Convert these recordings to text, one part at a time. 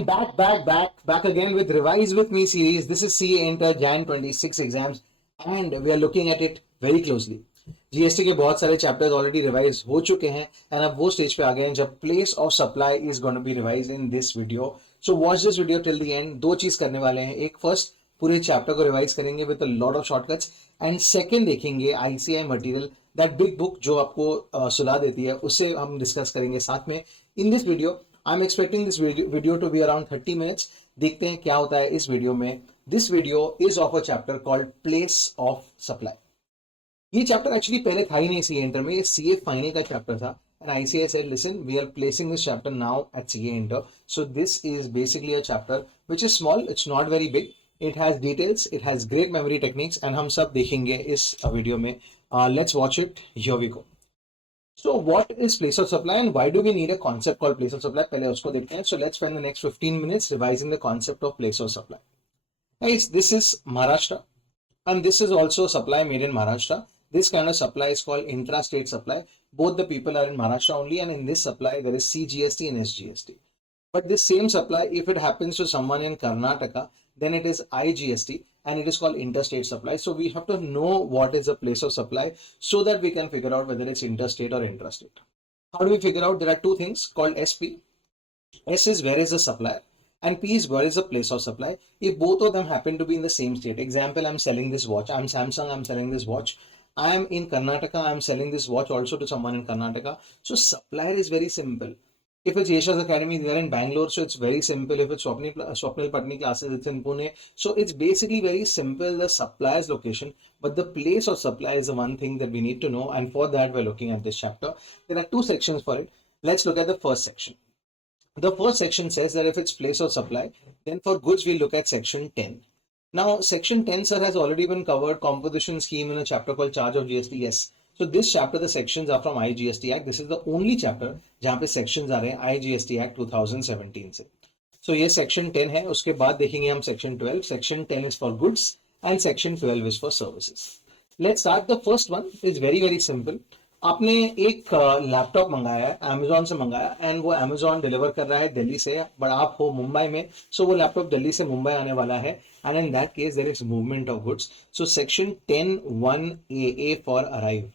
And back again with Revise With Me series. This is CA Inter Jan 26 exams and we are looking at it very closely. GST के बहुत सारे chapters already revise हो चुके हैं and अब वो stage पे आ गए हैं जब place of supply is going to be revise in this video. So watch this video till the end. दो चीज करने वाले हैं. एक, फर्स्ट पूरे चैप्टर को रिवाइज करेंगे with a lot of shortcuts and second देखेंगे ICAI material, that big book जो आपको सुला देती है, उससे हम डिस्कस करेंगे साथ में in this video. I am expecting this video to be around 30 minutes. देखते हैं क्या होता है इस वीडियो में. This video is of a chapter called place of supply. ये चैप्टर एक्चुअली पहले था ही नहीं सीए इंटर में, ये सीए फाइनल का चैप्टर था. And ICAI said listen, we are placing this chapter now at CA inter. So this is basically a chapter which is small, it's not very big, it has details, it has great memory techniques and हम सब देखेंगे इस video में. Let's watch it. Here we go. So what is place of supply and why do we need a concept called place of supply? पहले उसको देखते हैं. So let's spend the next 15 minutes revising the concept of place of supply. Guys, this is Maharashtra and this is also supply made in Maharashtra. This kind of supply is called intra-state supply. Both the people are in Maharashtra only, and in this supply there is CGST and SGST. But this same supply, if it happens to someone in Karnataka, then it is IGST and it is called interstate supply. So we have to know what is the place of supply so that we can figure out whether it's interstate or intrastate. How do we figure out? There are two things called SP. S is where is the supplier and P is where is the place of supply. If both of them happen to be in the same state, example, I'm selling this watch, I'm Samsung, I'm selling this watch, I'm in Karnataka, I'm selling this watch also to someone in Karnataka. So supplier is very simple. If it's Yasha's Academy, they are in Bangalore, so it's very simple. If it's Swapnil Patni classes, it's in Pune. So it's basically very simple, the supplier's location, but the place of supply is the one thing that we need to know, and for that we're looking at this chapter. There are two sections for it. Let's look at the first section. The first section says that if it's place of supply, then for goods we'll look at section 10. Now section 10, sir, has already been covered, composition scheme, in a chapter called charge of GST. Yes. So this chapter, the sections are from IGST Act. This is the only chapter जहाँ पे sections आ रहे हैं IGST Act 2017 से. So ये section 10 है. उसके बाद देखेंगे हम section 12. Section 10 is for goods and section 12 is for services. Let's start. The first one is very simple. आपने एक लैपटॉप मंगाया है, Amazon से मंगाया, एंड वो Amazon डिलीवर कर रहा है दिल्ली से, बट आप हो मुंबई में, सो वो लैपटॉप दिल्ली से मुंबई आने वाला है, and in that case there is movement of goods. So section 10(1)(a) for arrive.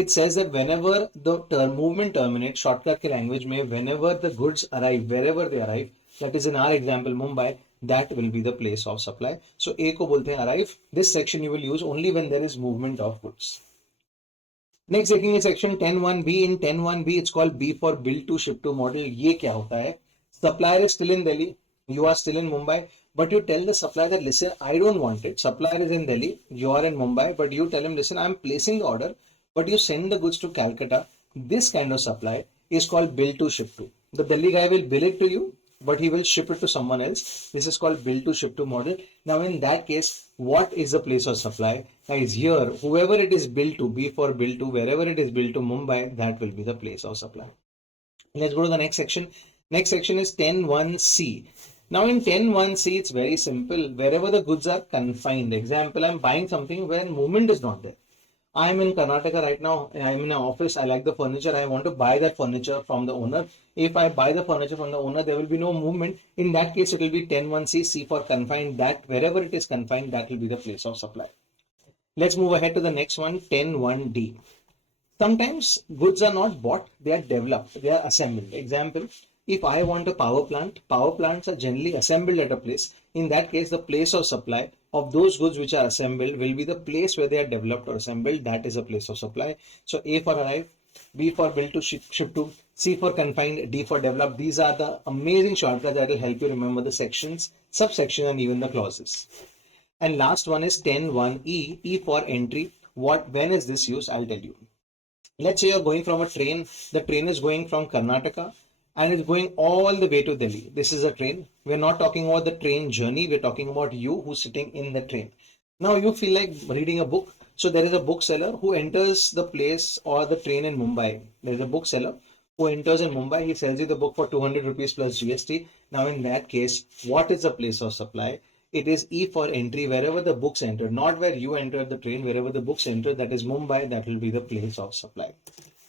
It says that whenever the movement terminates, shortcut के language में, whenever the goods arrive, wherever they arrive, that is in our example Mumbai, that will be the place of supply. So A को बोलते हैं arrive. This section you will use only when there is movement of goods. Next देखेंगे section 10(1)(b). In 10(1)(b) it's called B for bill to ship to model. ये क्या होता है? Supplier is still in Delhi, you are still in Mumbai, but you tell the supplier that listen, I don't want it. Supplier is in Delhi, you are in Mumbai, but you tell him listen, I'm placing the order, but you send the goods to Calcutta. This kind of supply is called bill to ship to. The Delhi guy will bill it to you, but he will ship it to someone else. This is called bill to ship to model. Now in that case, what is the place of supply? Guys, here, whoever it is billed to, B for bill to, wherever it is billed to Mumbai, that will be the place of supply. Let's go to the next section. Next section is 10(1)(c). Now in 10(1)(c), it's very simple. Wherever the goods are confined. Example, I'm buying something where movement is not there. I am in Karnataka right now. I am in an office. I like the furniture. I want to buy that furniture from the owner. If I buy the furniture from the owner, there will be no movement. In that case, it will be 10(1)(c). C for confined. That wherever it is confined, that will be the place of supply. Let's move ahead to the next one, 10(1)(d). Sometimes goods are not bought; they are developed. They are assembled. Example: if I want a power plant, power plants are generally assembled at a place. In that case, the place of supply of those goods which are assembled will be the place where they are developed or assembled. That is a place of supply. So A for arrive, B for build to ship to, C for confined, D for developed. These are the amazing shortcuts that will help you remember the sections, subsections, and even the clauses. And last one is 10(1)(e). E for entry. When is this used? I'll tell you. Let's say you're going from a train. The train is going from Karnataka and it's going all the way to Delhi. This is a train. We're not talking about the train journey. We're talking about you who's sitting in the train. Now you feel like reading a book. So there is a bookseller who enters the place or the train in Mumbai. There is a bookseller who enters in Mumbai. He sells you the book for 200 rupees plus GST. Now in that case, what is the place of supply? It is E for entry, wherever the books enter, not where you enter the train, wherever the books enter, that is Mumbai, that will be the place of supply.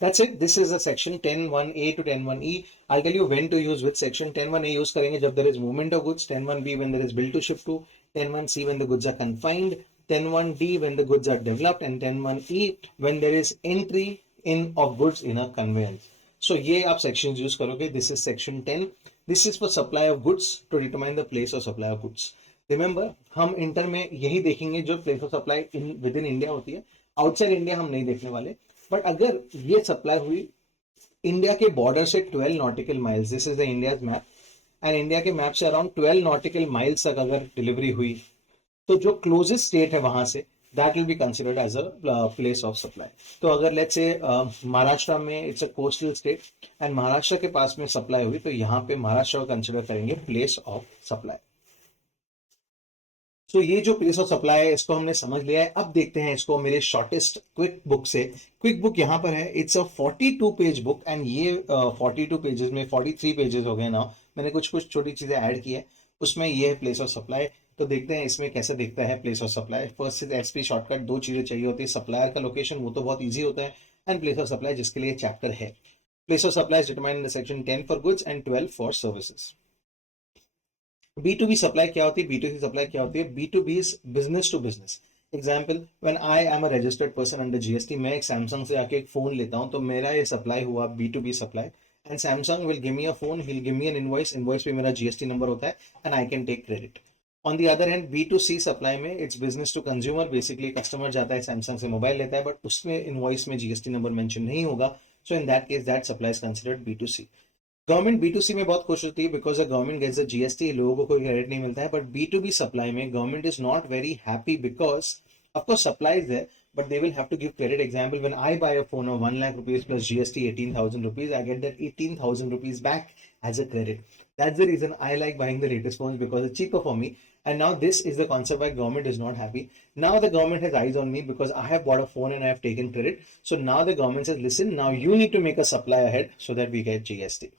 That's it. This is a section 10(1)(a) to 10(1)(e). I'll tell you when to use which section. 10(1)(a) use करेंगे जब there is movement of goods, 10(1)(b) when there is bill to ship to, 10(1)(c) when the goods are confined, 10(1)(d) when the goods are developed, and 10(1)(e) when there is entry in of goods in a conveyance. So ये आप sections use करोगे. This is section 10. This is for supply of goods to determine the place of supply of goods. Remember, हम inter में यही देखेंगे जो place of supply with in India होती है. आउटसाइड इंडिया हम नहीं देखने वाले. बट अगर ये सप्लाई हुई इंडिया के बॉर्डर से 12 nautical miles, this is the India's map, and India के मैप से अराउंड 12 नॉटिकल माइल्स तक अगर डिलीवरी हुई, तो जो क्लोजेस्ट स्टेट है वहां से, that will be considered as a place of supply. तो अगर लेट्स से महाराष्ट्र में it's a coastal state and Maharashtra के पास में सप्लाई हुई, तो यहाँ पे महाराष्ट्र को कंसिडर करेंगे प्लेस ऑफ सप्लाई. तो ये जो प्लेस ऑफ सप्लाई है इसको हमने समझ लिया है. अब देखते हैं इसको मेरे शॉर्टेस्ट क्विक बुक से. क्विक बुक यहाँ पर है. It's a 42 page book and ये 42 पेजेस में 43 पेजेस हो गए ना. मैंने कुछ कुछ छोटी चीजें ऐड की है उसमें. ये है प्लेस ऑफ सप्लाई. तो देखते हैं इसमें कैसे दिखता है place of supply. First is SP shortcut. दो चीजें चाहिए होती है. सप्लायर का लोकेशन वो तो बहुत ईजी होता है, एंड प्लेस ऑफ सप्लाई जिसके लिए चैप्टर है. Place of supply is determined in the section 10 for goods and 12 for services. B2B supply क्या होती है, B2C सप्लाई क्या होती है. B2B is business to business. Example, when I am a registered person under GST, मैं एक Samsung से आके एक फोन लेता हूँ, तो मेरा ये सप्लाई हुआ B2B supply. And Samsung will give me a phone, he will give me an invoice. Invoice पे मेरा जीएसटी नंबर होता है and I can take credit. On the other hand B2C supply में it's business to consumer. Basically customer जाता है Samsung से mobile लेता है, बट उसमें इनवॉइस में जीएसटी नंबर मेंशन नहीं होगा. So in that case that supply is considered B2C. Government B2C में बहुत खुश होती है because the government gets the GST. लोगों को कोई क्रेडिट नहीं मिलता है. बट B2B सप्लाई में government is not very happy because of course supply is there, but they will have to give credit. Example, when I buy a phone of 1 lakh rupees plus GST 18,000 rupees, I get that 18,000 rupees back as a credit. That's the reason I like buying the latest phones, because it's cheaper for me. And now this is the concept why government is not happy. Now the government has eyes on me because I have bought a phone and I have taken credit. So now the government says, listen, now you need to make a supply ahead so that we get GST.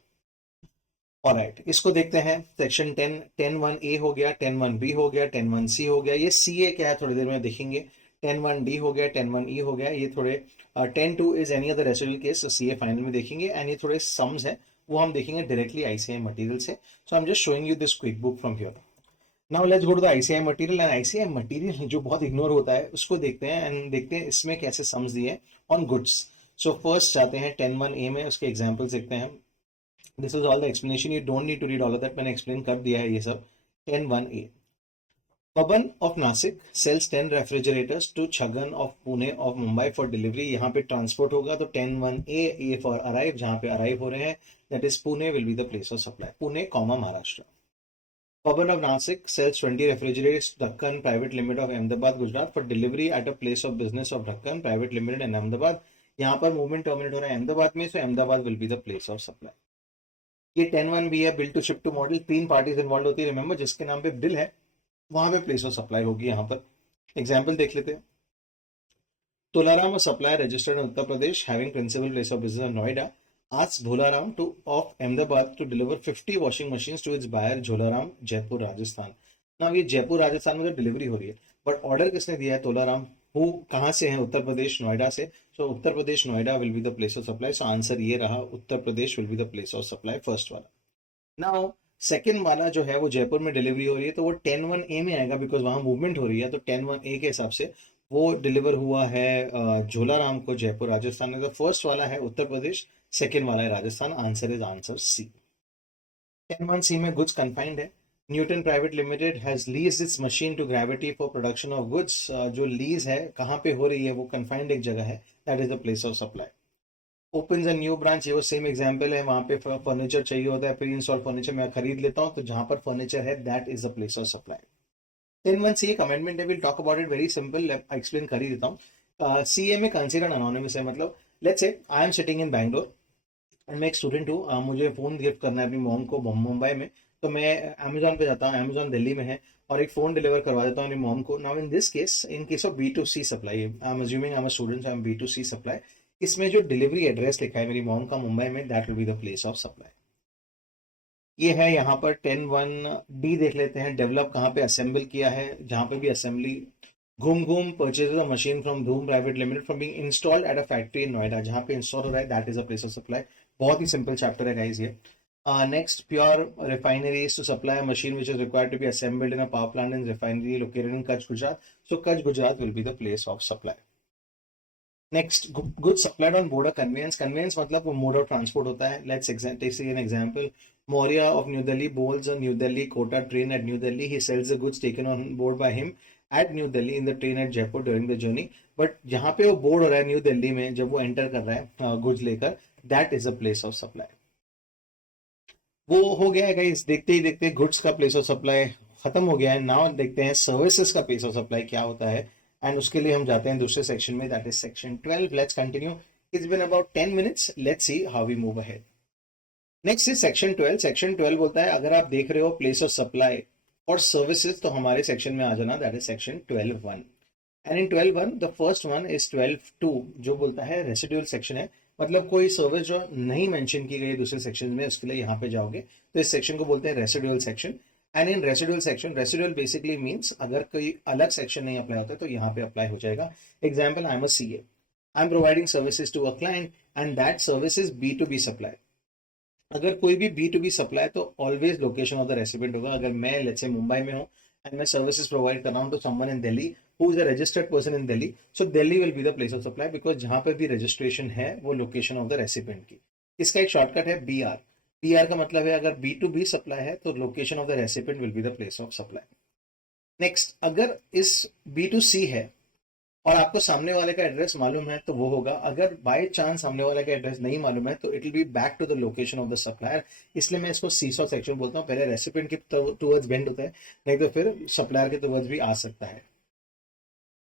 Alright, इसको देखते हैं. Section 10, 10(1)(a) हो गया, 10(1)(b) हो गया, 10(1)(c) हो गया. ये CA क्या है थोड़ी देर में देखेंगे. 10(1)(d) हो गया, 10(1)(e) हो गया. ये थोड़े 10(2) is any other residual case, CA final में देखेंगे. एंड ये थोड़े सम्स है वो हम देखेंगे डायरेक्टली ICAI मटेरियल से. So I am just showing you this quick book from here. Now let's go to the ICAI material. And ICAI material जो बहुत इग्नोर होता है उसको देखते हैं एंड देखते हैं इसमें कैसे सम्स दिए ऑन गुड्स. सो फर्स्ट जाते हैं 10(1)(a) में, उसके एग्जाम्पल्स देखते हैं. This is all the explanation, you don't need to read all of that, मैंने एक्सप्लेन कर दिया है ये सब. 10(1)(a). Paban of Nasik sells 10 refrigerators to Chhagan of Pune of Mumbai for delivery. यहाँ पे ट्रांसपोर्ट होगा तो 10(1)(a) A for arrive, जहाँ पे अराइव हो रहे हैं, that is Pune will be the place of supply. Pune, Maharashtra. Paban of Nasik sells 20 refrigerators to Dhakkan Private Limited of Ahmedabad, Gujarat for delivery at a place of business of Dhakkan Private Limited in Ahmedabad. यहाँ पर movement terminate हो रहा है अहमदाबाद में, so Ahmedabad will be the place of supply. ये 10(1)(b) है, bill to ship to model. 3 parties involve होती है. रिमेंबर, जिसके नाम पे बिल है वहां पे प्लेस ऑफ सप्लाई होगी. यहाँ पर एग्जाम्पल देख लेते हैं. Tolaram, a supplier registered in Uttar Pradesh, having principal place of business in Noida, asks Bholaram of Ahmedabad to deliver 50 washing machines to its buyer Jholaram, Jaipur, Rajasthan. Now ये जयपुर राजस्थान में तो delivery हो रही है, but order किसने दिया है? तोलाराम. वो कहाँ से है? उत्तर प्रदेश, नोएडा से. So Uttar Pradesh Noida will be the place of supply. So answer ये रहा, Uttar Pradesh will be the place of supply, first वाला. नाउ सेकेंड वाला जो है वो जयपुर में डिलीवरी हो रही है, तो वो 10(1)(a) में आएगा बिकॉज वहां मूवमेंट हो रही है. तो 10(1)(a) के हिसाब से वो डिलीवर हुआ है झोलाराम को, जयपुर राजस्थान में. तो फर्स्ट वाला है उत्तर प्रदेश, सेकेंड वाला है Rajasthan. Answer is answer C. 10(1)(c) में गुड्स कन्फाइंड है. Newton private limited has lease its machine to gravity for production of goods. जो लीज है कहाँ पे हो रही है? वो कन्फाइंड एक जगह है, that is the place of supply. Open a new branch, ये वो सेम एग्जांपल है. वहाँ पे फर्नीचर चाहिए होता है, प्री इंस्टॉल फर्नीचर मैं खरीद लेता हूँ, तो जहाँ पर फर्नीचर है that is the place of supply. 10(1)(c) एक अमेंडमेंट है, will talk about it, very simple, explain कर ही देता हूँ. CA में कंसिडर अनोनिमस है. मतलब let's say I am sitting in Bangalore and मैं एक स्टूडेंट हूँ, मुझे फ़ोन गिफ्ट करना है अपनी मॉम को मुंबई में. तो मैं अमेजोन पे जाता हूँ, अमेजोन दिल्ली में है, और एक फ़ोन डिलीवर करवा देता हूँ अपनी मॉम को. Now in this case, in case of B2C supply, I am assuming I am a student, I am B2C supply. इसमें जो डिलीवरी एड्रेस लिखा है मेरी मॉम का मुंबई में, that will be the place of supply. ये है यहाँ पर 10(1)(d) देख लेते हैं. डेवलप कहाँ पे? असेंबल किया है, जहाँ पे भी असेंबली घूम घूम परचेज अ मशीन फ्रॉम धूम private limited from being installed at a factory in Noida, जहां पे इंस्टॉल हो रहा है that is a place of supply. बहुत ही सिंपल चैप्टर है गाइस ये। Next, pure refineries to supply a machine which is required to be assembled in a power plant and refinery located in Kutch, Gujarat. So Kutch, Gujarat will be the place of supply. Next, good supplied on board conveyance. Conveyance मतलब वो mode of transport होता है। Let's see an example. Maurya of new Delhi boards a New Delhi Kota train at new Delhi, he sells the goods taken on board by him at new Delhi in the train at Jaipur during the journey. But जहाँ पे वो board हो रहा है new Delhi में, जब वो enter कर रहा है गुड्स लेकर, that is a place of supply. वो हो गया है गाइस, देखते ही देखते गुड्स का प्लेस ऑफ सप्लाई खत्म हो गया है। नाउ देखते हैं सर्विसेज का प्लेस ऑफ सप्लाई क्या होता है, एंड उसके लिए हम जाते हैं दूसरे सेक्शन में, that is section 12। Let's continue. It's been about 10 minutes, let's see how we move ahead. Next is section 12। Section 12 बोलता है अगर आप देख रहे हो प्लेस ऑफ सप्लाई और सर्विसेज, तो हमारे सेक्शन में आ जाना, that is section 12(1). And in 12(1) the first one is 12(2) जो बोलता है रेसिडुअल सेक्शन है। मतलब कोई सर्विस जो नहीं मेंशन की गई दूसरे सेक्शन में, उसके लिए यहाँ पे जाओगे तो इस सेक्शन को बोलते हैं residual section. And in residual section, residual basically means अगर कोई अलग सेक्शन नहीं अप्लाई होता तो यहाँ पे अप्लाई हो जाएगा। Example, I am a CA, I am providing services to a client and that service is B2B supply. अगर कोई भी B2B सप्लाई तो always location of the resident होगा। अगर मैं लेट्स से मुंबई में हूँ एंड मैं सर्विसेज प्रोवाइड कर रहा हूँ तो someone in Delhi who is a registered person in Delhi, so Delhi will be the place of supply because जहाँ पे भी रजिस्ट्रेशन है वो लोकेशन ऑफ द रेसिडेंट की। इसका एक शॉर्टकट है BR। BR का मतलब है अगर B2B सप्लाई है तो location of the resident will be the place of supply. Next, अगर इस B2C है और आपको सामने वाले का एड्रेस मालूम है तो वो होगा। अगर बाय चांस सामने वाले का एड्रेस नहीं मालूम है तो it will be back to the location of the supplier. इसलिए मैं इसको सीसॉ सेक्शन बोलता हूँ। पहले रेसिपिएंट के टुवर्ड्स बेंड होता है, नहीं तो फिर सप्लायर के टुवर्ड्स भी आ सकता है।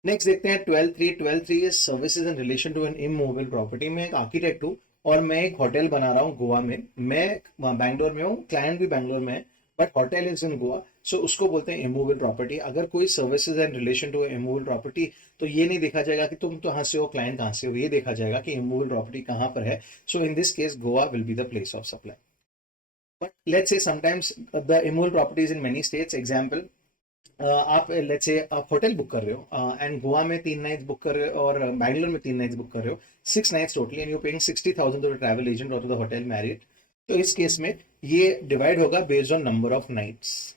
नेक्स्ट देखते हैं 12(3). 12(3) is services in relation to an immovable property. मैं एक आर्किटेक्ट हूँ और मैं एक होटल बना रहा हूँ गोवा में। मैं बैंगलोर में हूँ, क्लाइंट भी बैंगलोर में है, but hotel is in Goa, so उसको बोलते हैं इमूवेबल प्रॉपर्टी। अगर कोई services in relation to immovable property तो ये नहीं देखा जाएगा कि तुम कहाँ से हो, क्लाइंट कहाँ से हो, ये देखा जाएगा कि इमूवेबल प्रॉपर्टी कहाँ पर है। So in this case Goa will be the place of supply. But let's say sometimes the immovable properties in many states. Example, आप लेट्स से आप होटल बुक कर रहे हो एंड गोवा में 3 नाइट्स बुक कर रहे हो और बैंगलोर में 3 नाइट्स बुक कर रहे हो, 6 nights totally, and you paying 60,000 to the travel agent और टू द होटल मैरिड। तो इस केस में ये डिवाइड होगा based on number of nights.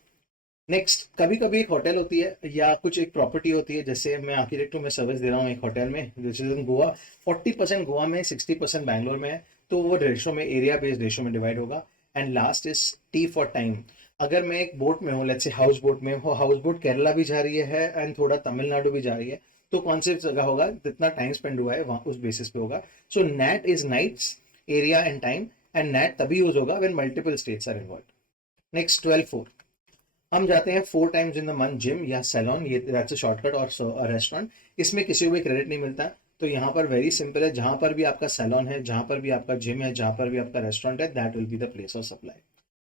Next, कभी कभी एक होटल होती है या कुछ एक प्रॉपर्टी होती है, जैसे मैं आर्किटेक्ट हूँ, मैं सर्विस दे रहा हूँ एक होटल में which is in Goa, 40% Goa में, 60% बैंगलोर में है, तो वो रेशो में, एरिया बेस्ड रेशो में डिवाइड होगा। And last is T for time. अगर मैं एक बोट में हूँ, लेट्स से हाउस बोट में, वो हाउस बोट केरला भी जा रही है एंड थोड़ा तमिलनाडु भी जा रही है, तो कौन सी जगह होगा, जितना टाइम स्पेंड हुआ है वहाँ उस बेसिस पे होगा। So net is nights, area and time, and net तभी यूज होगा when multiple states are involve. Next 12(4), हम जाते हैं 4 times in the month gym या सैलॉन, ये दैट्स अ शॉर्टकट, और रेस्टोरेंट। इसमें किसी को भी क्रेडिट नहीं मिलता, तो यहाँ पर वेरी सिंपल है, जहां पर भी आपका सैलॉन है, जहां पर भी आपका जिम है, जहां पर भी आपका रेस्टोरेंट है, that will be the place of supply.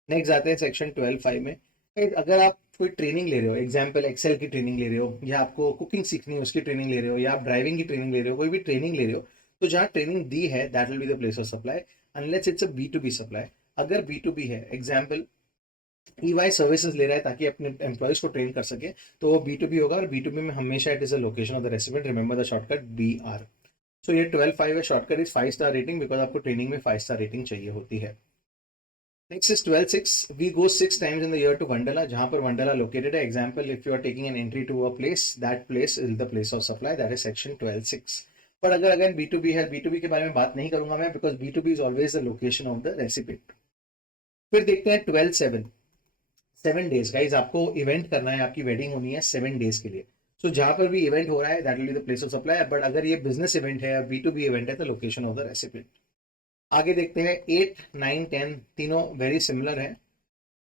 Next जाते हैं सेक्शन 12(5) में। अगर आप कोई ट्रेनिंग ले रहे हो, एग्जाम्पल एक्सेल की ट्रेनिंग ले रहे हो, या आपको कुकिंग सीखनी है उसकी ट्रेनिंग ले रहे हो, या आप ड्राइविंग की ट्रेनिंग ले रहे हो, कोई भी ट्रेनिंग ले रहे हो, तो जहाँ ट्रेनिंग दी है that will be the place of supply, unless it's a B2B supply. अगर B2B है, एग्जाम्पल EY सर्विसेज ले रहा है ताकि अपने एम्प्लॉयज को ट्रेन कर सके, तो वो B2B होगा, और B2B में हमेशा it is a location of the resident. Remember the shortcut BR। So ये 12(5) है, shortcut is 5 star rating, because आपको ट्रेनिंग में 5 स्टार रेटिंग चाहिए होती है। Next is 12(6). We go 6 times in the year to Wonderla, जहां पर वंडला लोकेटेड है। Example, if you are taking an entry to a place, that place is the place of supply, that is section 12(6). पर अगर again B2B है, B2B के बारे में बात नहीं करूंगा मैं, because B2B is always the location of the recipient. फिर देखते हैं 12(7). 7 days गाइज, आपको इवेंट करना है, आपकी वेडिंग होनी है 7 days के लिए। सो जहां पर भी इवेंट हो रहा है that will be the place of supply. But अगर ये बिजनेस इवेंट है या B2B इवेंट है तो लोकेशन ऑफ द रेसिपेंट। आगे देखते हैं 8, 9, 10, तीनों वेरी सिमिलर है।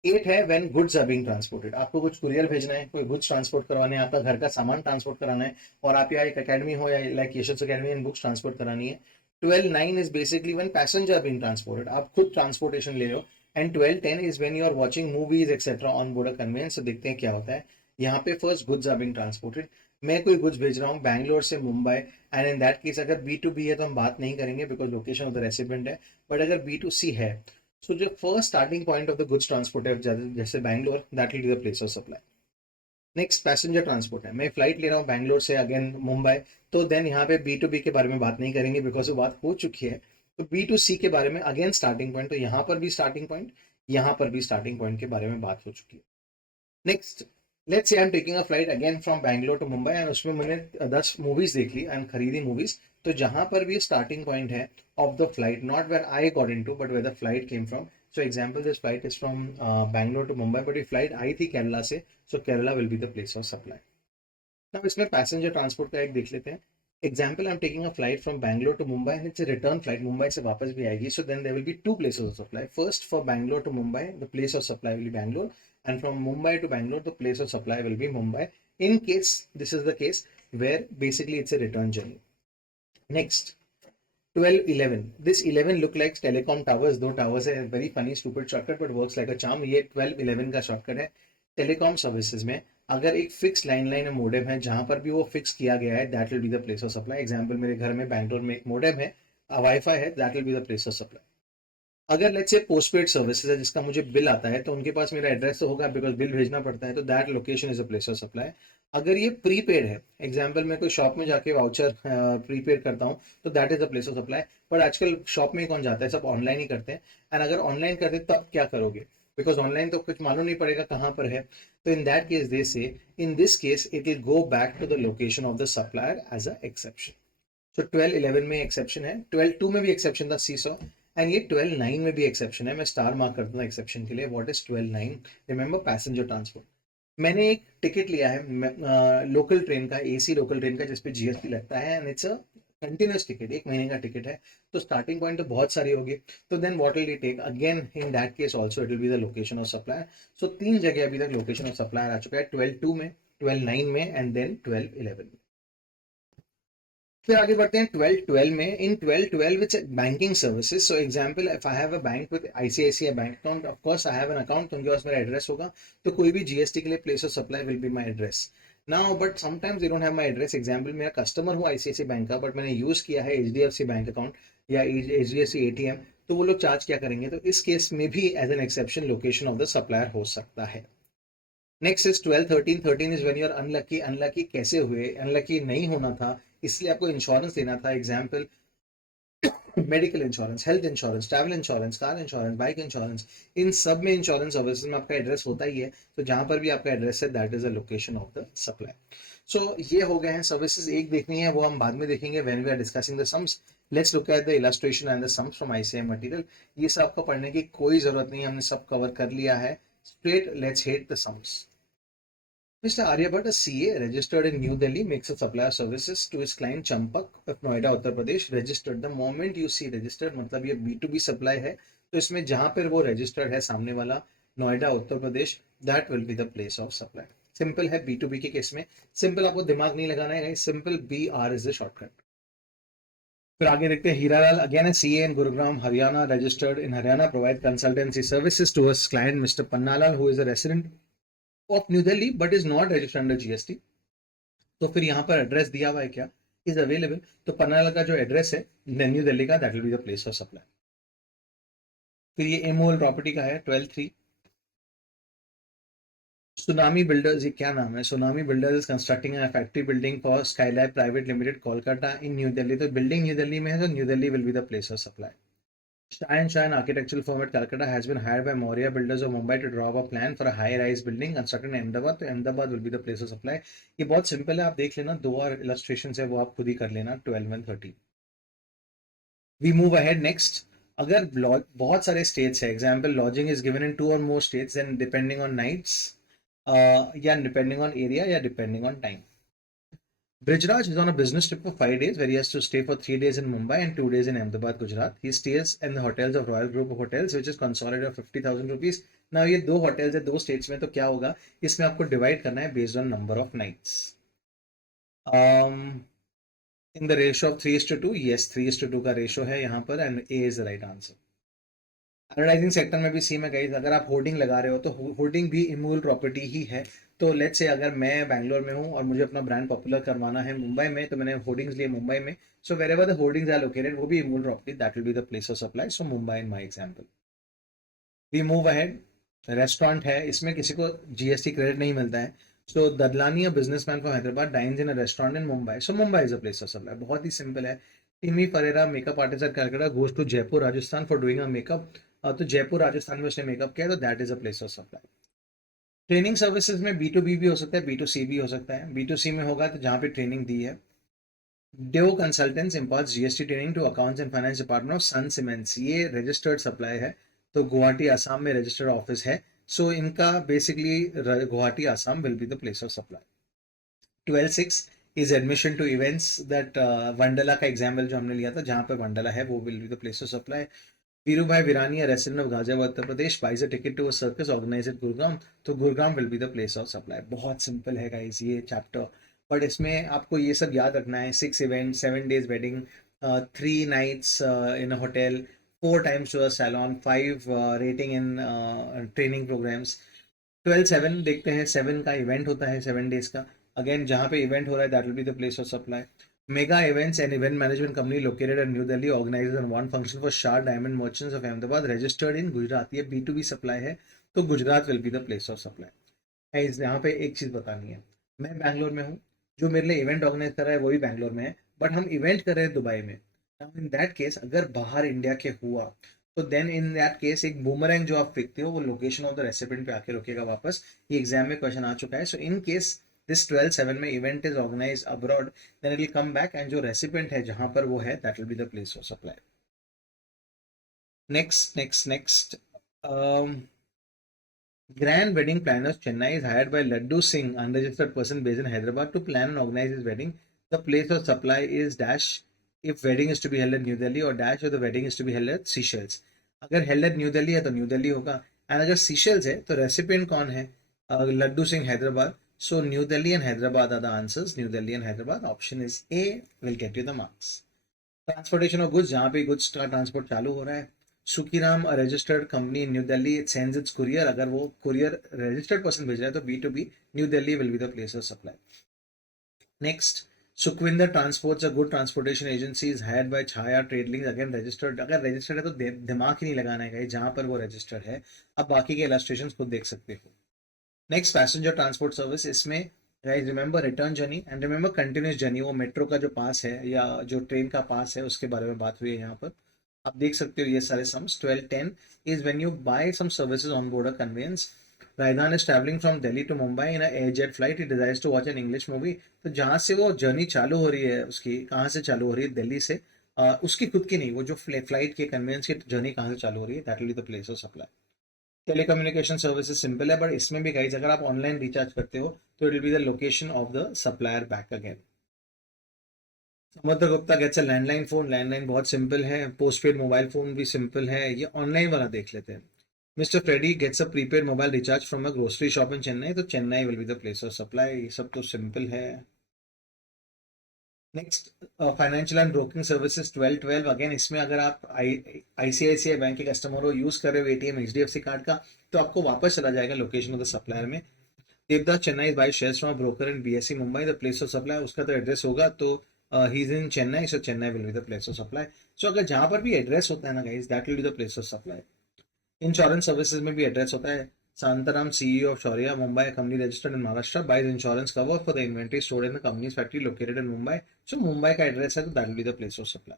8 है when goods are being transported. आपको कुछ कुरियर भेजना है, कोई गुड्स ट्रांसपोर्ट करवाने हैं, आपका घर का सामान ट्रांसपोर्ट कराना है, और आप यहाँ एक अकेडमी हो या like Yashas academy and books transport करानी है। 12(9) is basically when passenger are being transported, आप खुद ट्रांसपोर्टेशन ले रहे हो। And 12(10) is when you are watching movies etcetera on board a conveyance. तो देखते हैं क्या होता है। यहाँ पे first goods are being transported, मैं कोई गुड्स भेज रहा हूँ बैंगलोर से Mumbai, and in that case अगर B2B है तो हम बात नहीं करेंगे because location of the resident है। बट अगर B2C है, सो जो first starting point of the goods transport है, जैसे Bangalore, that will be the place of supply. Next passenger transport है, मैं फ्लाइट ले रहा हूँ बैंगलोर से अगेन मुंबई, तो देन यहाँ पे बी टू बी के बारे में बात नहीं करेंगे बिकॉज वो बात हो चुकी है। तो बी टू सी के बारे में अगेन स्टार्टिंग पॉइंट, तो यहाँ पर भी स्टार्टिंग पॉइंट, यहाँ पर भी स्टार्टिंग पॉइंट के बारे में बात हो चुकी है। Next, let's say I am taking a flight again from Bangalore to Mumbai and उसमें मैंने 10 मूवीज देख ली एंड खरीदी मूवीज, तो जहां पर भी स्टार्टिंग पॉइंट है of the flight, not where I got into but where the flight came from. So example, this flight is from Bangalore to Mumbai but ये फ्लाइट आई थी केरला से, so Kerala will be the place of supply. अब इसमें passenger transport का एक देख लेते हैं। Example, I am taking a flight from Bangalore to Mumbai and it's return flight, Mumbai से वापस भी आएगी, so then there will be two places of supply. First for Bangalore to Mumbai the place of supply will be Bangalore, and from Mumbai to Bangalore the place of supply will be Mumbai, in case this is the case where basically it's a return journey. Next, 1211, this 11 look like telecom towers, दो towers है, very funny stupid shortcut but works like a charm। ये 1211 का shortcut है telecom services में। अगर एक fix landline modem है जहां पर भी वो फिक्स किया गया है, that will be the place of supply. Example, मेरे घर में बैंगलोर में एक मोडेम है, वाईफाई है, that will be the place of supply. अगर लेट्स से पोस्टपेड सर्विसेज है जिसका मुझे बिल आता है, तो उनके पास मेरा एड्रेस तो होगा बिकॉज बिल भेजना पड़ता है, तो that location is a place of supply. अगर ये प्रीपेड है, एग्जांपल मैं कोई शॉप में जाके वाउचर प्रीपेड करता हूँ, तो that is a place of supply. पर आजकल शॉप में कौन जाता है, सब ऑनलाइन ही करते हैं। एंड अगर ऑनलाइन करते हैं तब क्या करोगे, बिकॉज ऑनलाइन तो कुछ मालूम नहीं पड़ेगा कहाँ पर है। तो इन that case they say, in this case it will go back to the location of the supplier as a exception. So 1211 में एक्सेप्शन है, 12.2 में भी एक्सेप्शन था, सी सॉ, एंड ये 12.9 में भी एक्सेप्शन है। मैं स्टार मार्क करता हूँ एक्सेप्शन के लिए। What is 12.9? Remember, passenger transport. मैंने एक टिकट लिया है लोकल ट्रेन का, एसी लोकल ट्रेन का, जिसपे जीएसटी लगता है, and it's a continuous ticket, एक महीने का टिकट है। तो स्टार्टिंग पॉइंट तो बहुत सारी होगी, तो then what will you take again in that case also it will be the location of supplier. So तीन जगह अभी तक लोकेशन ऑफ सप्लायर आ चुका है, 12.2 में, 12.9 में एंड देन 12.11 में। फिर आगे बढ़ते हैं 12.12 में। इन 12.12 it's banking services. So example, if I have a bank with ICICI bank account, of course I have an account, तो उनके पास मेरा एड्रेस होगा, तो कोई भी जीएसटी के लिए place of supply will be my address. Now but sometimes they don't have my address. Example, मेरा कस्टमर हूँ आईसीआईसीआई बैंक का, बट मैंने यूज किया है एचडीएफसी बैंक अकाउंट या एचडीएफसी एटीएम, तो वो लोग चार्ज क्या करेंगे, तो इस केस में भी as an exception location of the supplier हो सकता है। Next is 12.13। 13 is when you are unlucky. Unlucky कैसे हुए, अनलकी नहीं होना था इसलिए आपको इंश्योरेंस देना था। Example, medical insurance, health insurance, travel insurance, car insurance, bike insurance, इन सब में इंश्योरेंस सर्विसेज में आपका एड्रेस होता ही है। तो जहां पर भी आपका एड्रेस है, that is the location of the supply. So ये हो गए हैं सर्विसेज। एक देखनी है वो हम बाद में देखेंगे when we are discussing the sums. Let's look at the illustration and the sums from ICI material. ये सब आपको पढ़ने की कोई जरूरत नहीं है, हमने सब कवर कर लिया है। Straight let's hit the sums. Mr. Aryabhat, a CA registered in New Delhi, makes a supply of services to his client Champak of Noida, Uttar Pradesh. Registered. The moment you see registered, मतलब ये B2B supply है, तो इसमें जहां पर वो registered है सामने वाला, Noida Uttar Pradesh, that will be the place of supply. Simple है B2B के केस में, सिंपल आपको दिमाग नहीं लगाना है, simple BR is the shortcut. फिर आगे देखते हैं हीरालाल, अगेन है CA in Gurugram Haryana, registered in Haryana, provide consultancy services to his client mister Pannalal who is a resident of new Delhi but is not registered under GST. तो फिर यहाँ पर एड्रेस दिया हुआ है क्या, इज अवेलेबल, तो पन्नालाल का जो एड्रेस है न्यू दिल्ली का, that will be the place of supply. फिर ये एमओएल प्रॉपर्टी का है 12.3। सुनामी बिल्डर्स, ये क्या नाम है, tsunami builders is constructing a factory building for Skylight private limited Kolkata इन न्यू दिल्ली। तो बिल्डिंग न्यू दिल्ली में है, तो new Delhi will be the place of supply. Shine architectural firm at Calcutta has been hired by Moria Builders of Mumbai to draw up a plan for a high-rise building constructed in Ahmedabad. तो Ahmedabad will be the place of supply। ये बहुत simple है, आप देख लेना, दो और illustrations है वो आप खुद ही कर लेना 12 and 13। We move ahead next। अगर बहुत सारे states है, example lodging is given in 2 or more states, then depending on nights या depending on area या depending on time। Brijraj is on a business trip for 5 days where he has to stay for 3 days in Mumbai and 2 days in Ahmedabad, Gujarat. He stays in the hotels of Royal Group of Hotels, which is consolidated of 50,000 rupees. Now ये दो hotels है दो states में, तो क्या होगा, इसमें आपको divide करना है based on number of nights. In the ratio of 3:2, yes 3:2 का ratio है यहाँ पर, and A is the right answer. Advertising sector में भी सेम है गाइस, अगर आप होर्डिंग लगा रहे हो तो होर्डिंग भी इमूवल प्रॉपर्टी ही है। तो लेट्स से अगर मैं बैंगलोर में हूँ और मुझे अपना ब्रांड पॉपुलर करवाना है मुंबई में, तो मैंने होर्डिंग्स लिए मुंबई में, so wherever the hoardings are located वो भी immovable property, that will be the place of supply. So Mumbai in my example. We move ahead. Restaurant है, इसमें किसी को जीएसटी क्रेडिट नहीं मिलता है, So Dadlani, a businessman from Hyderabad, dines in a restaurant in Mumbai. So Mumbai is a place of supply. बहुत ही simple है. टिमी Ferreira, makeup artist eight Calcutta, goes to Jaipur Rajasthan for doing a makeup. तो जयपुर राजस्थान में उसने makeup किया, तो that is a place of supply. Training services में B2B भी हो सकता है, B2C भी हो सकता है. B2C में होगा तो जहाँ पे ट्रेनिंग दी है. Dev consultants imparts GST training to accounts and finance department of sun cements. ये रजिस्टर्ड सप्लाई है, तो गुवाहाटी आसाम में रजिस्टर्ड ऑफिस है. सो इनका basically Guwahati Assam will be the place of supply. 12/6 is admission to events that Wonderla का एग्जाम्पल जो हमने लिया था, जहाँ पे वंडला है वो will be the place of supply. Veeru भाई Virani, resident of Ghaziabad Uttar Pradesh, buys a ticket to a circus organise at Gurugram, तो Gurugram will be the place of supply. बहुत सिंपल है गाइस ये चैप्टर, बट इसमें आपको ये सब याद रखना है. 6 event, 7 days wedding, 3 nights in a hotel, 4 times to a salon, 5 rating in training programmes. 12/7 देखते हैं. 7 का इवेंट होता है 7 days का. अगेन जहाँ पे इवेंट हो रहा है that will be the place of supply. Mega events and event management company located at new Delhi organises on one function for शार diamond merchants of Ahmedabad, registered in Gujarat. ये B2B सप्लाई है, तो Gujarat will be the place of supply. यहाँ पे एक चीज बतानी है. मैं बैंगलोर में हूँ, जो मेरे लिए इवेंट ऑर्गेनाइज कर रहा है वो भी बैंगलोर में है, बट हम इवेंट कर रहे हैं दुबई में. इन दैट केस अगर बाहर इंडिया के हुआ, तो देन इन दैट केस एक बूमरैंग जो आप फेंकते हो वो लोकेशन ऑफ द रेसिडेंट पे आके रुकेगा वापस. ये एग्जाम में क्वेश्चन आ चुका है. सो इन केस दिस 12/7 में event is organize abroad, then it will come back and जो रेसिपेंट है जहां पर वो है that will be the place of supply. Next Grand Wedding Planners Chennai is hired by Laddu Singh, unregistered person based in Hyderabad, to plan and organize his wedding. The place of supply is dash if wedding is to be held at New Delhi, or dash if the wedding is to be held at Seychelles. अगर held at New Delhi है तो New Delhi होगा, and अगर Seychelles है तो recipient कौन है? Laddu Singh Hyderabad. So New Delhi and Hyderabad are the answers. New Delhi and Hyderabad. Option is A will get you the marks. Transportation of goods, जहाँ पे goods का transport चालू हो रहा है. Sukiram registered company in New Delhi, it sends its courier. अगर वो courier registered person भेज रहा है तो B2B new Delhi will be the place of supply. Next, Sukhwinder transports a good transportation agency is hired by Chhaya trade links. Again registered, अगर registered है तो दिमाग ही नहीं लगाना है जहां पर वो रजिस्टर्ड है. अब बाकी के इलस्ट्रेशन खुद देख सकते हो. Next, passenger transport service. इसमें guys remember return journey and remember continuous journey. वो मेट्रो का जो पास है या जो ट्रेन का पास है उसके बारे में बात हुई है यहाँ पर. आप देख सकते हो ये सारे sums. 12/10 is when you buy some services on board a conveyance. Rajdhani is traveling from Delhi to Mumbai in a airjet flight. He desires to watch an English movie. तो जहाँ से वो जर्नी चालू हो रही है उसकी, कहाँ से चालू हो रही है? दिल्ली से. उसकी खुद की नहीं, वो जो फ्लाइट के कन्वेंस की जर्नी कहाँ से चालू हो रही है, that will be the place of supply. Telecommunication services simple है, बट इसमें भी गाइस अगर आप ऑनलाइन रिचार्ज करते हो तो it will be the location of the supplier back again. Samudra Gupta gets a landline phone. Landline बहुत सिंपल है. पोस्टपेड मोबाइल फोन भी सिंपल है. ये ऑनलाइन वाला देख लेते हैं. Mister Freddy gets a prepaid mobile recharge from a grocery shop in Chennai, तो Chennai will be the place of supply. ये सब तो सिंपल है. Next, financial and broking services 12/12. Again इसमें अगर आप ICICI बैंक के कस्टमर हो, यूज कर रहे हो ATM HDFC कार्ड का, तो आपको वापस चला जाएगा लोकेशन ऑफ द सप्लायर में. Devdas Chennai buy shares from broker in BSE Mumbai, the place of supply. उसका तो एड्रेस होगा, तो he is in Chennai, so Chennai will be the place of supply. So अगर जहां पर भी एड्रेस होता है ना guys, that will be the place of supply. Insurance services में भी एड्रेस होता है. Shantaram CEO of Shaurya Mumbai, company registered in Maharashtra, buys insurance cover for the inventory stored in the company's factory located in Mumbai. So Mumbai का address है, तो that will be the place of supply.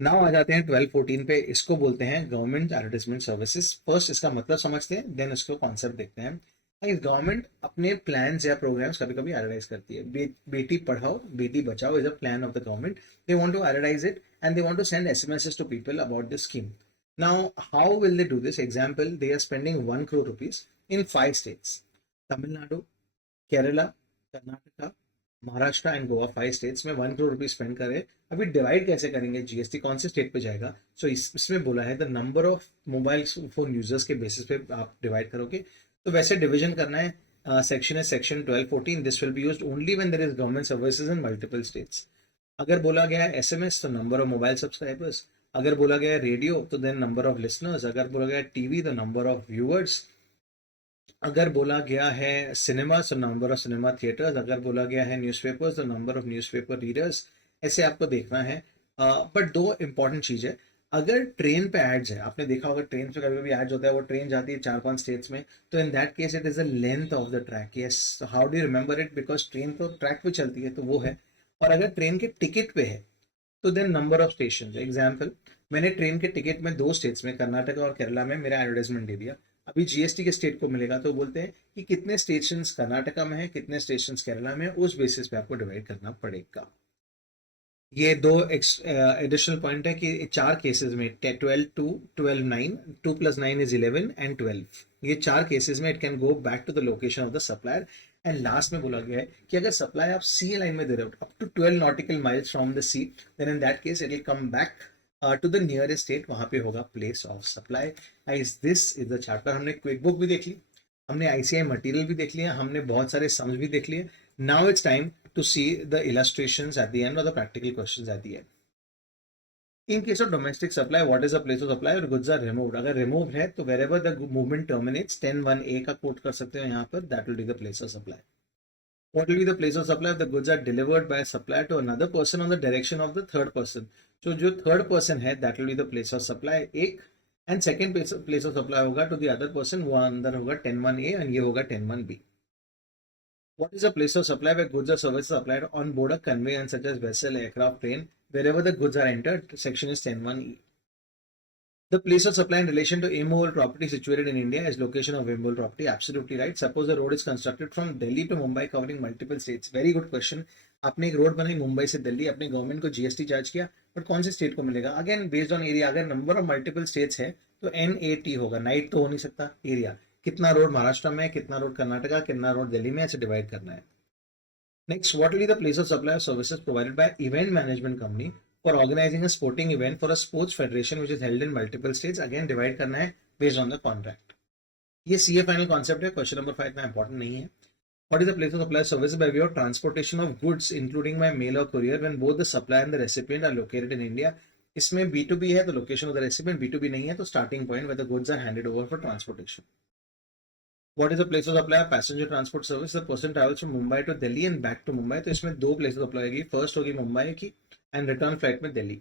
Now आ जाते हैं 12/14 पे. इसको बोलते हैं गवर्नमेंट एडवर्टाइजमेंट सर्विसेज. फर्स्ट इसका मतलब समझते हैं, देन इसको कॉन्सेप्ट देखते हैं. गवर्नमेंट अपने प्लान्स या प्रोग्राम्स कभी कभी एडवर्टाइज करती है. बेटी Padhao Beti Bachao is a plan of the government. They want to advertise it and they want to send SMSs to people about this scheme. Now how will they do this? Example, they are spending 1 crore rupees in 5 states: Tamil Nadu, Kerala, Karnataka, Maharashtra and Goa. 5 states में 1 crore rupees spend करें. अभी divide कैसे करेंगे? GST कौन से state पे जाएगा? सो इसमें बोला है the number of mobile phone users के बेसिस पे आप डिवाइड करोगे. तो वैसे डिवीजन करना है. सेक्शन है section 12/14. This will be used only when there is government services in multiple states. अगर बोला गया है SMS, तो नंबर ऑफ मोबाइल सब्सक्राइबर्स. अगर बोला गया है रेडियो, तो देन नंबर ऑफ लिसनर्स. अगर बोला गया है TV, तो नंबर ऑफ व्यूअर्स. अगर बोला गया है सिनेमा, तो नंबर ऑफ सिनेमा थिएटर्स. अगर बोला गया है न्यूज़पेपर्स, तो नंबर ऑफ न्यूज़पेपर रीडर्स. ऐसे आपको देखना है. बट 2 इंपॉर्टेंट चीज़ है. अगर ट्रेन पे एड्स है, आपने देखा होगा ट्रेन पे कभी कभी एड्स होता है, वो ट्रेन जाती है 4-5 स्टेट्स में, तो इन that case it is the length of the track. Yes, how do you remember it? Because train तो ट्रैक पे चलती है, तो वो है. और अगर ट्रेन के टिकट पे है तो then number of station. Example, मैंने ट्रेन के टिकट में 2 स्टेट्स में, कर्नाटका और केरला में, मेरा एडवर्टाइजमेंट दे दिया. अभी जीएसटी के स्टेट को मिलेगा तो बोलते हैं कि कितने स्टेशन कर्नाटका में है, कितने स्टेशन केरला में है, उस बेसिस पे आपको डिवाइड करना पड़ेगा. ये दो एडिशनल पॉइंट है कि 4 केसेस में 12 to 12 9, 2 + 9 = 11 and 12, ये 4 केसेस में it can go back to the location of the supplier. And last में बोला गया है कि अगर सप्लाई आप सी लाइन में दे रहे हो up to 12 nautical miles from the sea, then in that case it will come back to the nearest state, वहां पे होगा place of supply. Is this is the chapter. हमने क्विक बुक भी देख ली, हमने आईसीआई मटेरियल भी देख लिया, हमने बहुत सारे सम्स भी देख लिए. Now it's time to see the illustrations at the end or the practical questions at the end. In case of domestic supply, what is the place of supply? और goods are removed. अगर removed है तो wherever the movement terminates, 10(1)(a) का quote कर सकते हो यहाँ पर, that will be the place of supply. What will be the place of supply if the goods are delivered by a supplier to another person on the direction of the third person? So जो third person है, that will be the place of supply एक, and second place of supply होगा to the other person, वो अंदर होगा 10(1)(a) and ये होगा 10(1)(b). What is a place of supply where goods or services supplied on board a conveyance such as vessel, aircraft, train? Wherever the goods are entered, section is 10(1)(e). The place of supply in relation to immovable property situated in India is location of immovable property. Absolutely right. Suppose the road is constructed from Delhi to Mumbai covering multiple states. Very good question. आपने एक road बनाई मुंबई से दिल्ली, अपने government को GST charge किया, but कौन से state को मिलेगा? Again based on area. अगर नंबर ऑफ मल्टीपल स्टेट्स है तो NAT होगा, नाइट तो हो नहीं सकता. एरिया, कितना रोड महाराष्ट्र में है, कितना रोड कर्नाटका, कितना रोड दिल्ली में, ऐसे डिवाइड करना है. Next, what will be the place of supply of services provided by event management company for organizing a sporting event for a sports federation which is held in multiple states. Again divide करना है based on the contract. ये CA final concept है. Question number 5 इतना important नहीं है. What is the place of supply of services by way of transportation of goods including by mail or courier when both the supplier and the recipient are located in India? इसमें B2B है तो location of the recipient, B2B नहीं है तो starting point where the goods are handed over for transportation. What is the place of supply of passenger transport service? The person travels from Mumbai to Delhi and back to Mumbai. तो इसमें 2 places of supply होगी. First होगी मुंबई की and return flight में Delhi.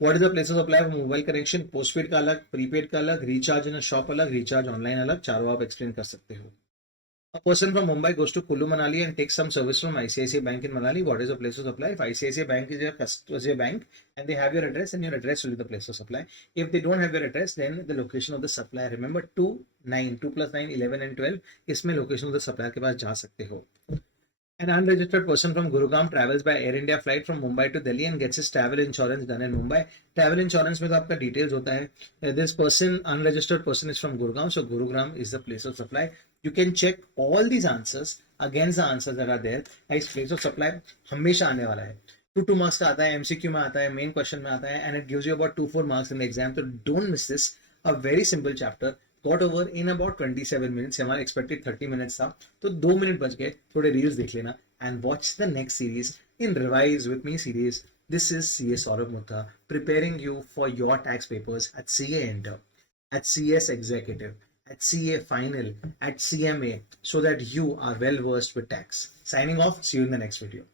What is the place of supply of mobile connection? Postpaid का अलग, prepaid का अलग, रिचार्ज इन अ शॉप अलग, रिचार्ज ऑनलाइन अलग. चारों आप एक्सप्लेन कर सकते हो. A person from Mumbai goes to Kullu Manali and takes some service from ICICI Bank in Manali. What is the place of supply? If ICICI Bank is your bank and they have your address, then your address will be the place of supply. If they don't have your address, then the location of the supplier. Remember 2, 9, 2 + 9, 11 and 12. इसमें location of the supplier के पास जा सकते हो. An unregistered person from Gurugram travels by Air India flight from Mumbai to Delhi and gets his travel insurance done in Mumbai. Travel insurance में तो आपका details होता है. This person, unregistered person, is from Gurugram, so Gurugram is the place of supply. You can check all these answers against the answers that are there. Ice place of supply हमेशा आने वाला है. 2 marks का आता है, MCQ में आता है, main question में आता है, and it gives you about 2-4 marks in the exam. So don't miss this. A very simple chapter. Got over in about 27 minutes. हमारा expected 30 minutes था, तो 2 मिनट बच गए. थोड़े रील्स देख लेना and watch the next series in Revise with Me series. This is CA Saurabh Mutta preparing you for your tax papers at CA Enter, at CS Executive, at CA Final, at CMA, so that you are well versed with tax. Signing off. See you in the next video.